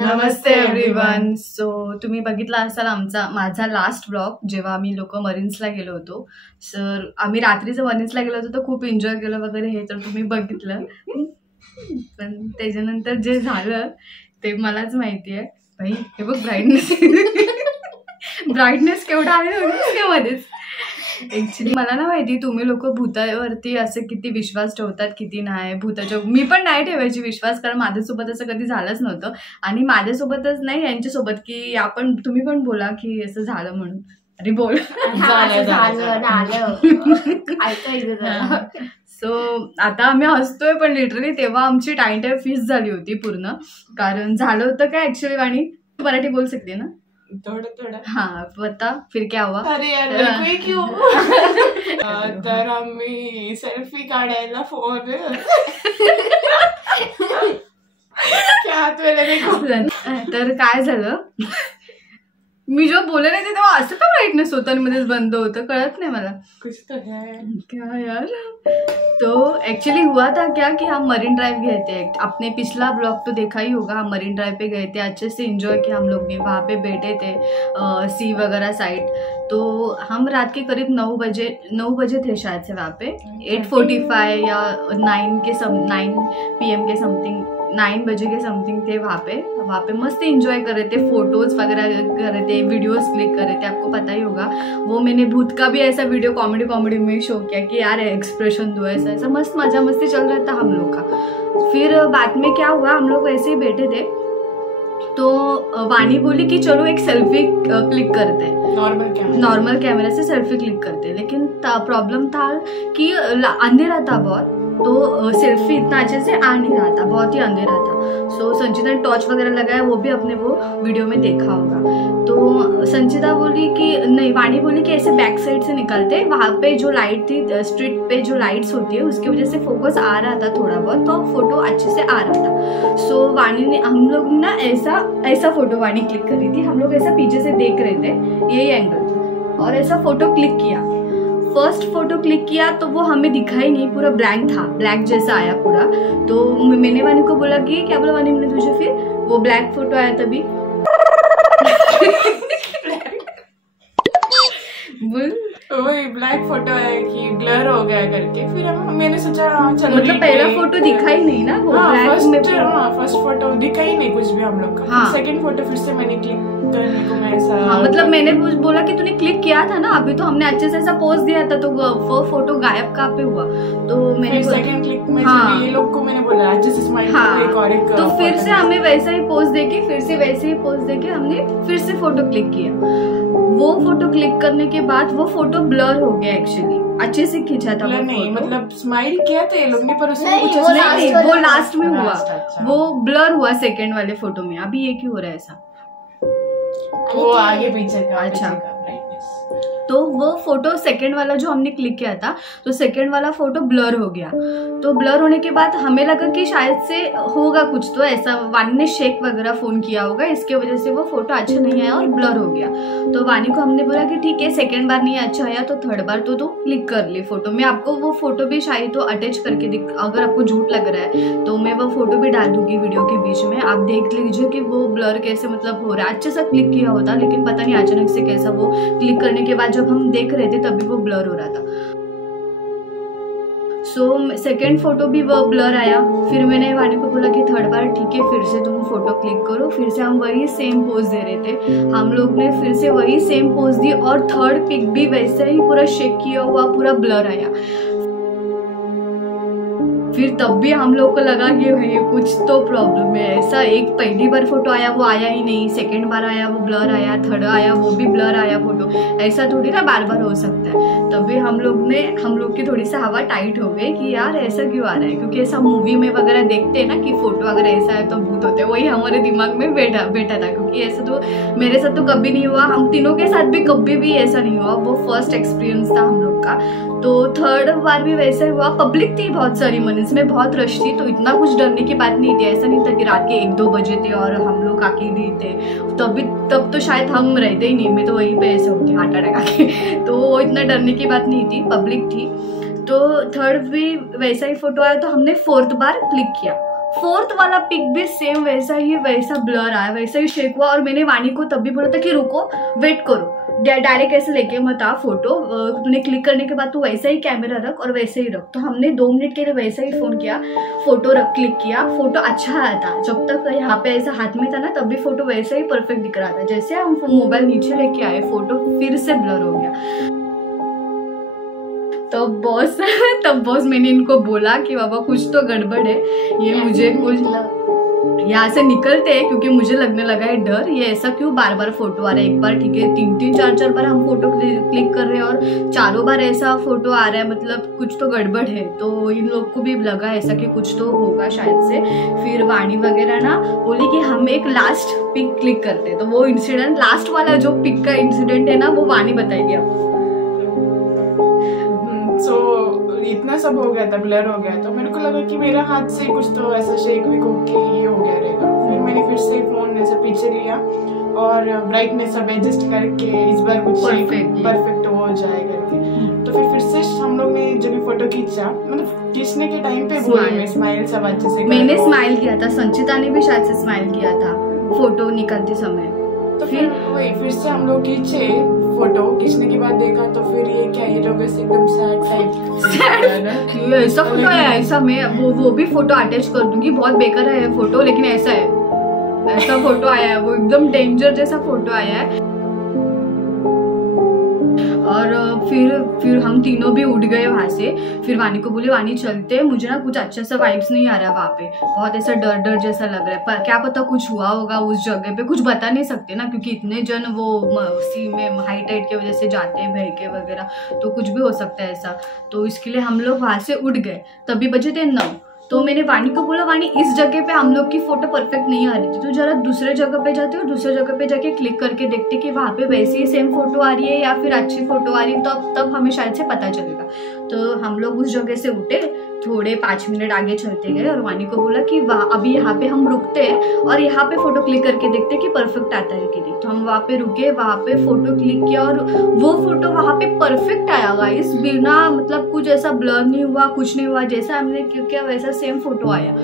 नमस्ते एव्हरीवन. सो तुम्ही बघितला असाल माझा लास्ट ब्लॉग जेव्हा आम्ही लोक मरीन्सला गेलो होतो. सर आम्ही रात्रीचं मरीन्सला गेलो होतो तर खूप एन्जॉय केलं वगैरे, हे तर तुम्ही बघितलं. पण त्याच्यानंतर जे झालं ते मलाच माहिती आहे. भाई हे बघ ब्राईटनेस केवढा आहे मध्येच. ऍक्च्युली मला ना माहिती तुम्ही लोक भूतावरती असे किती विश्वास ठेवतात किती नाही. भूताच्या मी पण नाही ठेवायची विश्वास, कारण माझ्यासोबत असं कधी झालंच नव्हतं. आणि माझ्यासोबतच नाही यांच्यासोबत की आपण तुम्ही पण बोला की असं झालं म्हणून. अरे बोल सो आता आम्ही हसतोय पण लिटरली तेव्हा आमची टाइम टाइम फीस झाली होती पूर्ण. कारण झालं होतं काय ऍक्च्युली. वाणी मराठी बोल सकते ना थोड़ा थोड़ा. हाँ बता फिर क्या हुआ. अरे यार क्यों. तर आम्ही सेल्फी काढायला फोन तर काय झालं मी जो बोले नाही तेव्हा असं का ब्राईटनेस होतं आणि मध्येच बंद होतं कळत नाही मला. कुछ तो है क्या यार. तो एक्चुअली हुआ था क्या कि हम मरीन ड्राइव गए थे. आपने पिछला ब्लॉग तो देखा ही होगा. हम मरीन ड्राइव पे गए थे, अच्छे से एंजॉय किया हम लोग ने. वहाँ पे बैठे थे सी वगैरह साइड. तो हम रात के करीब 9 बजे थे शायद से वहाँ पे. 8:45 या 9 PM के समथिंग 9 बजे के समथिंग थे वहाँ पे मस्त एंजॉय कर रहे थे. फोटोज वगैरह कर रहे थे, वीडियोस क्लिक कर रहे थे. आपको पता ही होगा वो मैंने भूत का भी ऐसा वीडियो कॉमेडी में शो किया कि यार एक्सप्रेशन दो, ऐसा मस्त मजा मस्ती चल रहा था हम लोग का. फिर बाद में क्या हुआ, हम लोग ऐसे ही बैठे थे तो वाणी बोली कि चलो एक सेल्फी क्लिक करते हैं. नॉर्मल कैमरा से सेल्फी क्लिक करते. लेकिन प्रॉब्लम था कि अंधेरा था बहुत, तो सेल्फी इतना अच्छे से आ नहीं रहा था, बहुत ही अंधेरा था. सो संचिता ने टॉर्च वगैरह लगाया, वो भी अपने वो वीडियो में देखा होगा. तो संचिता बोली कि नहीं, वाणी बोली कि ऐसे बैक साइड से निकलते. वहाँ पे जो लाइट थी, स्ट्रीट पे जो लाइट्स होती है उसकी वजह से फोकस आ रहा था थोड़ा बहुत, तो फोटो अच्छे से आ रहा था. सो वाणी ने हम लोग ना ऐसा फोटो वाणी क्लिक करी थी. हम लोग ऐसा पीछे से देख रहे थे, यही एंगल, और ऐसा फोटो क्लिक किया. फर्स्ट फोटो क्लिक किया तो वो हमें दिखा ही नहीं, पूरा ब्लैंक था, ब्लैक जैसा आया पूरा. तो मैंने वानी को बोला कि क्या बोला वानी मैंने तुझे, फिर वो ब्लैक फोटो आया तभी. बोल वही ब्लैक फोटो है कि ब्लर हो गया करके. फिर मैंने सोचा चलो, मतलब पहला फोटो दिखा ही नहीं ना वो ब्लैक में. फर्स्ट फोटो दिखा ही नहीं कुछ भी हम लोग का. सेकंड फोटो फिर से मैंने क्लिक करने को मैं ऐसा मतलब मैंने बोला कि तूने क्लिक किया था ना अभी, तो हमने अच्छे से ऐसा पोज दिया था, तो वो फोटो गायब कहाँ पे हुआ. तो मैंने सेकंड क्लिक में ये लोग को मैंने बोला अच्छे से स्माइल एक तो फिर से हमें वैसा ही पोज देके, फिर से वैसे ही पोज देके हमने फिर से फोटो क्लिक किया. वो फोटो क्लिक करने के बाद वो फोटो ब्लर हो गया. एक्चुअली अच्छे से खींचा था वो नहीं, मतलब स्माइल किया था ये लोग ने, पर उसमें कुछ नहीं, वो लास्ट में हुआ. वो ब्लर हुआ सेकंड वाले फोटो में. अभी ये क्यों हो रहा है ऐसा, वो आगे पीछे का. अच्छा, तो वो फोटो सेकंड वाला जो हमने क्लिक किया था, तो सेकंड वाला फोटो ब्लर हो गया. तो ब्लर होने के बाद हमें लगा कि शायद से होगा कुछ, तो ऐसा वानी ने शेक वगैरह फोन किया होगा, इसके वजह से वो फोटो अच्छा नहीं आया और ब्लर हो गया. तो वानी को हमने बोला कि ठीक है, सेकंड बार नहीं अच्छा आया तो थर्ड बार तो क्लिक कर ली फोटो. मैं आपको वो फोटो भी शायद तो अटैच करके अगर आपको झूठ लग रहा है तो मैं वो फोटो भी डाल दूंगी वीडियो के बीच में. आप देख लीजिए कि वो ब्लर कैसे मतलब हो रहा है. अच्छे से क्लिक किया होता, लेकिन पता नहीं अचानक से कैसा वो क्लिक करने के बाद जब हम देख रहे थे तभी वो ब्लर हो रहा था. सो सेकेंड फोटो भी वो ब्लर आया. फिर मैंने वानी को बोला कि थर्ड बार ठीक है, फिर से तुम फोटो क्लिक करो. फिर से हम वही सेम पोज दे रहे थे. हम लोग ने फिर से वही सेम पोज दी और थर्ड पिक भी वैसे ही पूरा शेक किया हुआ पूरा ब्लर आया. फिर तब भी हम लोग को लगा कि भाई कुछ तो प्रॉब्लम है. ऐसा एक पहली बार फोटो आया वो आया ही नहीं, सेकंड बार आया वो ब्लर आया, थर्ड आया वो भी ब्लर आया फोटो. ऐसा थोड़ी ना बार बार हो सकता है. तभी हम लोग की थोड़ी सी हवा टाइट हो गई कि यार ऐसा क्यों आ रहा है, क्योंकि ऐसा मूवी में वगैरह देखते हैं ना कि फोटो अगर ऐसा है तो भूत होते हैं. वही हमारे दिमाग में बैठा था, क्योंकि ऐसा तो मेरे साथ तो कभी नहीं हुआ, हम तीनों के साथ भी कभी भी ऐसा नहीं हुआ. वो फर्स्ट एक्सपीरियंस था हम लोग का. तो थर्ड बार भी वैसा हुआ. पब्लिक थी बहुत सारी, मरीन्स में बहुत रश थी, तो इतना कुछ डरने की बात नहीं थी. ऐसा नहीं था कि रात के 1-2 बजे थे और हम लोग अकेले थे. तब तो शायद हम रहते ही नहीं, मैं तो वहीं पे ऐसे होती हार्ट अटैक आके. तो वो इतना डरने की बात नहीं थी, पब्लिक थी. तो थर्ड भी वैसा ही फोटो आया, तो हमने फोर्थ बार क्लिक किया. 4th वाला पिक भी सेम वैसा ब्लर आया, वैसा ही शेक हुआ। और मैंने वानी को तब भी बोला था कि रुको, वेट करो, डायरेक्ट ऐसे लेके मत आ फोटो, तूने क्लिक करने के बाद तू वैसा ही कैमरा रख और वैसे ही रख। तो हमने 2 मिनट के लिए वैसा ही फोन किया, फोटो क्लिक किया, फोटो अच्छा आया था। जब तक यहाँ पे ऐसा हाथ में था ना, तब भी फोटो वैसे ही परफेक्ट दिख रहा था। जैसे हम मोबाइल नीचे लेके आए, फोटो फिर से ब्लर हो गया। तब बॉस मैंने इनको बोला कि बाबा कुछ तो गड़बड़ है, ये मुझे कुछ यहाँ से निकलते हैं, क्योंकि मुझे लगने लगा है डर, ये ऐसा क्यों बार बार फोटो आ रहा है। एक बार ठीक है, 3 4 बार हम फोटो क्लिक कर रहे हैं और चारों बार ऐसा फोटो आ रहा है, मतलब कुछ तो गड़बड़ है। तो इन लोग को भी लगा ऐसा कि कुछ तो होगा शायद से। फिर वाणी वगैरह ना बोली कि हम एक लास्ट पिक क्लिक करते हैं। तो वो इंसिडेंट, लास्ट वाला जो पिक का इंसिडेंट है ना, वो वाणी बताएगी आपको। इतना सब हो गया था, ब्लर हो गया, तो मेरे को लगा कि मेरा हाथ से कुछ तो ऐसा शेक विक होके ये हो गया रहेगा। फिर मैंने फिर से फोन ऐसा पीछे लिया और ब्राइटनेस सब एडजस्ट करके इस बार कुछ परफेक्ट हो जाए करके। तो फिर से हम लोग ने जब फोटो खींचा, मतलब खींचने के टाइम पे बोली मैं स्माइल सब अच्छे से, मैंने स्माइल किया था, संचिता ने भी शायद से स्माइल किया था फोटो निकालते समय। तो फिर से हम लोग खींचे फोटो, खींचने के बाद देखा तो फिर ये क्या, ये लोग एकदम सैड टाइप ऐसा फोटो है। ऐसा मैं वो भी फोटो अटैच कर दूंगी, बहुत बेकार है फोटो, लेकिन ऐसा है, ऐसा फोटो आया है, वो एकदम डेंजर जैसा फोटो आया है। और फिर हम तीनों भी उठ गए वहां से। फिर वानी को बोले वानी चलते, मुझे ना कुछ अच्छा सा वाइब्स नहीं आ रहा है वहाँ पे, बहुत ऐसा डर जैसा लग रहा है, पर क्या पता कुछ हुआ होगा उस जगह पे, कुछ बता नहीं सकते ना, क्योंकि इतने जन वो सी में हाई टाइड के वजह से जाते हैं बह के वगैरह, तो कुछ भी हो सकता है ऐसा। तो इसके लिए हम लोग वहां से उठ गए, तभी बजे थे 9। तो मैंने वानी को बोला वानी इस जगह पे हम लोग की फोटो परफेक्ट नहीं आ रही थी, तो जरा दूसरे जगह पे जाते हो, दूसरे जगह पे जाके क्लिक करके देखते कि वहाँ पे वैसे ही सेम फोटो आ रही है या फिर अच्छी फोटो आ रही है, तो तब हमें शायद से पता चलेगा। तो हम लोग उस जगह से उठे, थोड़े 5 मिनट आगे चलते गए और वानी को बोला कि अभी यहाँ पे हम रुकते हैं और यहाँ पे फोटो क्लिक करके देखते कि परफेक्ट आता है कि नहीं। तो हम वहाँ पे रुके, वहाँ पे फोटो क्लिक किया और वो फोटो वहाँ पे परफेक्ट आया गाइस, बिना मतलब कुछ ऐसा ब्लर नहीं हुआ, कुछ नहीं हुआ, जैसा हमने किया वैसा सेम फोटो आया।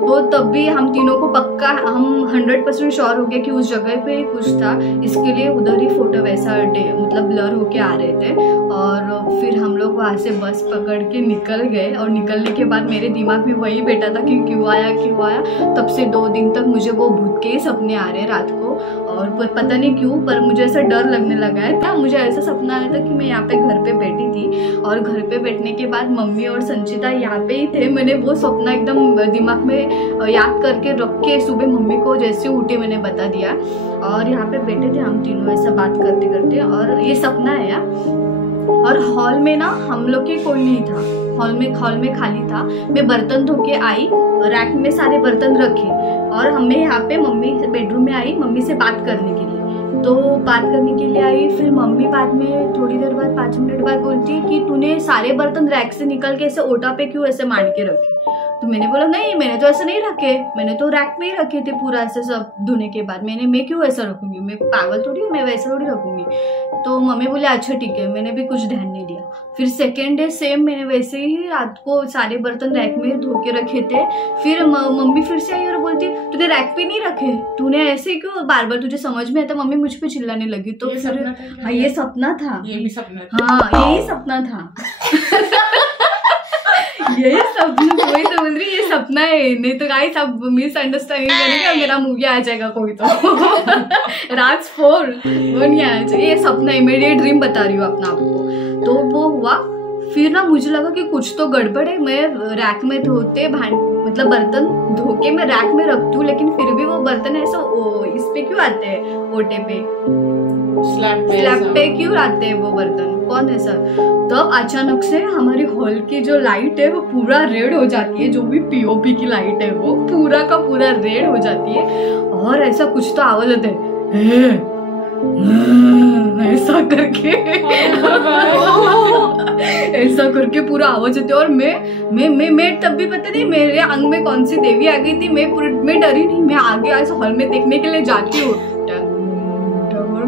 तो तब भी हम तीनों को पक्का, हम 100% श्योर हो गया कि उस जगह पे कुछ था, इसके लिए उधर ही फोटो वैसा मतलब ब्लर होके आ रहे थे। और फिर हम लोग वहाँ से बस पकड़ के निकल गए और निकलने के बाद मेरे दिमाग में वही बैठा था कि क्यों आया। तब से 2 दिन तक मुझे वो भूत के ही सपने आ रहे रात को, और पता नहीं क्यों, पर मुझे ऐसा डर लगने लगा है क्या। मुझे ऐसा सपना आया था कि मैं यहाँ पे घर पे बैठी थी और घर पे बैठने के बाद मम्मी और संचिता यहाँ पे ही थे। मैंने वो सपना एकदम दिमाग में याद करके रख के सुबह मम्मी को जैसे उठी मैंने बता दिया, और यहाँ पे बैठे थे हम तीनों ऐसा बात करते करते, और ये सपना है यार। और हॉल में ना हम लोग के कोई नहीं था, हॉल में खाली था। मैं बर्तन धो के आई, रैक में सारे बर्तन रखे, और हमें यहाँ पे मम्मी बेडरूम में आई मम्मी से बात करने के लिए। तो बात करने के लिए आई, फिर मम्मी बाद में थोड़ी देर बाद 5 मिनट बाद बोलती कि तूने सारे बर्तन रैक से निकल के ऐसे ओटा पे क्यों ऐसे मार के रखे। तो मैंने बोला नहीं, मैंने तो ऐसे नहीं रखे, मैंने तो रैक में ही रखे थे पूरा ऐसे सब धोने के बाद, मैं क्यों ऐसा रखूंगी, मैं पागल थोड़ी हूँ, मैं वैसा थोड़ी रखूंगी। तो मम्मी बोले अच्छा ठीक है, मैंने भी कुछ ध्यान नहीं दिया। फिर सेकेंड डे सेम मैंने वैसे ही रात को सारे बर्तन रैक में धो के रखे थे। फिर मम्मी फिर से आई और बोलती तूने रैक पे नहीं रखे, तूने ऐसे क्यों, बार बार तुझे समझ में आता। मम्मी मुझ पे चिल्लाने लगी। तो फिर हाँ ये सपना था, ये भी सपना था, हाँ यही सपना था यही सपना, वही तो बोल रही ये सपना है, नहीं तो गाइस सब मिसअंडरस्टैंडिंग करेंगे, मेरा मूवी आ जाएगा कोई तो राज 4 वो नहीं आना चाहिए, ये सपना है, मैं ये ड्रीम बता रही हूँ अपना आपको। तो वो हुआ। फिर ना मुझे लगा कि कुछ तो गड़बड़ है। मैं रैक में धोते मतलब बर्तन धो के मैं रैक में रखती हूँ, लेकिन फिर भी वो बर्तन ऐसा इस पे क्यों आते हैं, ओटे पे स्लैब पे क्यों आते हैं वो बर्तन, कौन है सर। तब अचानक से हमारी हॉल की जो लाइट है वो पूरा रेड हो जाती है, जो भी पीओपी की लाइट है वो पूरा का पूरा रेड हो जाती है, और ऐसा कुछ तो आवाज आता है ऐसा करके ऐसा करके पूरा आवाज आती है। और मैं तब भी पता नहीं मेरे अंग में कौन सी देवी आ गई थी, मैं डरी नहीं, मैं आगे ऐसे हॉल में देखने के लिए जाती हूँ,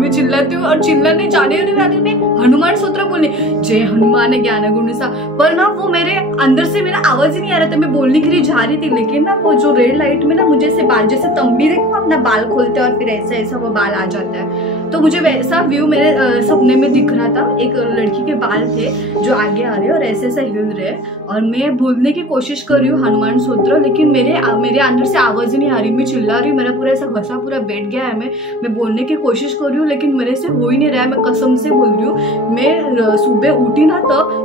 मैं चिल्लाती हूँ और चिल्लाने जाने में हनुमान सूत्र बोलने जय हनुमान ज्ञान गुण सा, पर ना वो मेरे अंदर से मेरा आवाज ही नहीं आ रहा था। मैं बोलने के लिए जा रही थी, लेकिन ना वो जो रेड लाइट में ना मुझे से बाल, जैसे तंबी देखो अपना बाल खोलते हैं और फिर ऐसा ऐसा वो बाल आ जाता है, तो मुझे वैसा व्यू मेरे सपने में दिख रहा था। एक लड़की के बाल थे जो आगे आ रहे और ऐसे ऐसे हिल रहे, और मैं बोलने की कोशिश कर रही हूँ हनुमान सूत्र, लेकिन मेरे अंदर से आवाज ही नहीं आ रही। मैं चिल्ला रही हूँ, मेरा पूरा ऐसा घसा पूरा बैठ गया है। मैं बोलने की कोशिश कर रही हूँ, लेकिन मेरे से हो ही नहीं रहा है। मैं कसम से बोल रही हूँ, मैं सुबह उठी ना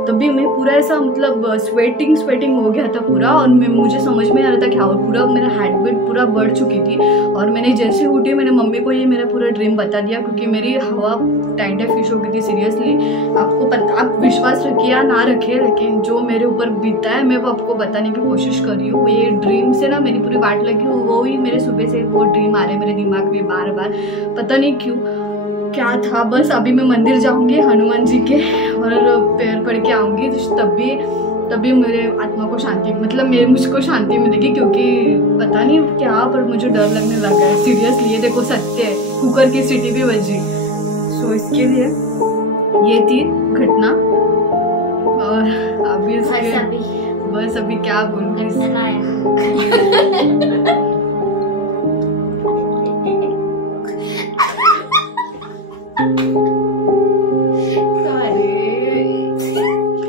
तभी मैं पूरा ऐसा मतलब स्वेटिंग हो गया था पूरा, और मुझे समझ में आ रहा था क्या, और पूरा मेरा हार्ट बीट पूरा बढ़ चुकी थी। और मैंने जैसे उठी, मैंने मम्मी को ये मेरा पूरा ड्रीम बता दिया, क्योंकि मेरी हवा टाइट फिश हो गई थी सीरियसली। आपको पता, आप विश्वास रखिए या ना रखिए, लेकिन जो मेरे ऊपर बीता है मैं वो आपको बताने की कोशिश कर रही हूँ। ये ड्रीम से ना मेरी पूरी वाट लगी, वो ही मेरे सुबह से वो ड्रीम आ रहे मेरे दिमाग में बार बार, पता नहीं क्यों क्या था। बस अभी मैं मंदिर जाऊंगी हनुमान जी के और पैर पड़ के आऊंगी, तभी मेरे आत्मा को शांति, मतलब मुझको शांति मिलेगी, क्योंकि पता नहीं क्या, पर मुझे डर लगने लगा है सीरियसली। ये देखो सत्य है, कुकर की सीटी भी बजी। सो इसके लिए ये थी घटना, और अभी बस अभी क्या बोलूँ।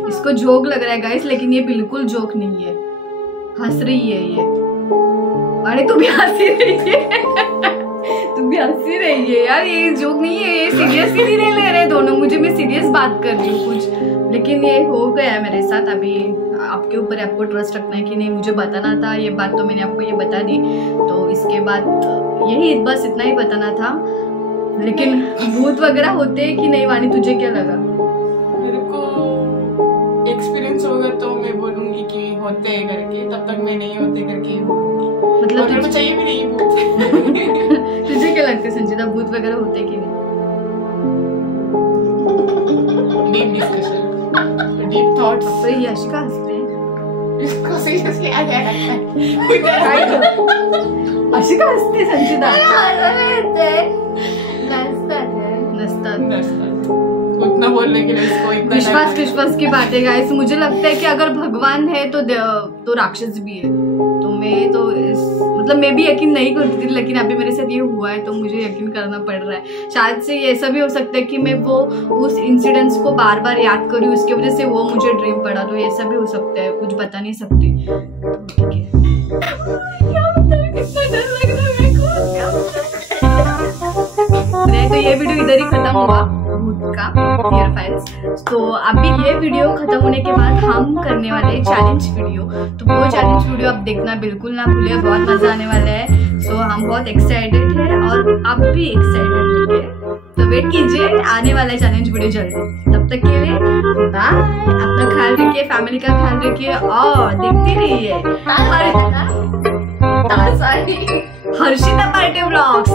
इसको जोक लग रहा है गाइस, लेकिन ये बिल्कुल जोक नहीं है, हंस रही है ये। अरे तू भी हंसी रही है तू भी हंसी रही है यार, ये जोक नहीं है, ये सीरियस ही नहीं ले रहे दोनों मुझे। मैं सीरियस बात कर रही हूँ कुछ, लेकिन ये हो गया है मेरे साथ। अभी आपके ऊपर आपको ट्रस्ट रखना है कि नहीं, मुझे बताना था ये बात, तो मैंने आपको ये बता दी। तो इसके बाद यही बस इतना ही बताना था। लेकिन भूत वगैरह होते हैं कि नहीं वाणी, तुझे क्या लगा? मेरे को एक्सपीरियंस होगा तो मैं बोलूंगी कि होते हैं करके, तब तक मैं नहीं होते करके बोलूंगी। मतलब मेरे को चाहिए भी नहीं भूत। तुझे क्या लगता है संजीदा, भूत वगैरह होते हैं कि नहीं? Deep discussion, deep thoughts. तो ये आशिका हंसते हैं, इसको सीरियसली आ गया आशिका हंसते संजीदा, उतना बोलने के लिए इसको इतना विश्वास की बात है गाइस। मुझे लगता है कि अगर भगवान है तो राक्षस भी है। तो मैं तो मतलब मैं भी यकीन नहीं करती थी, लेकिन अभी मेरे साथ ये हुआ है तो मुझे यकीन करना पड़ रहा है। शायद से ये ऐसा भी हो सकता है कि मैं वो उस इंसिडेंट्स को बार बार याद करूँ, उसकी वजह से वो मुझे ड्रीम पड़ा, तो ऐसा भी हो सकता है, कुछ बता नहीं सकती। तो ये वीडियो इधर ही खत्म हुआ भूत का फियर फाइल्स। तो अभी ये वीडियो खत्म होने के बाद हम करने वाले चैलेंज वीडियो, तो वो चैलेंज वीडियो आप देखना बिल्कुल ना भूलिए, बहुत मजा आने वाला है। सो हम बहुत एक्साइटेड है और आप भी एक्साइटेड होंगे, तो वेट कीजिए, आने वाला है चैलेंज वीडियो जल्दी। तब तक के लिए बाय, अपना ख्याल रखिए, फैमिली का ख्याल रखिए और देखते रहिए हर्षिता पार्टी व्लॉग्स।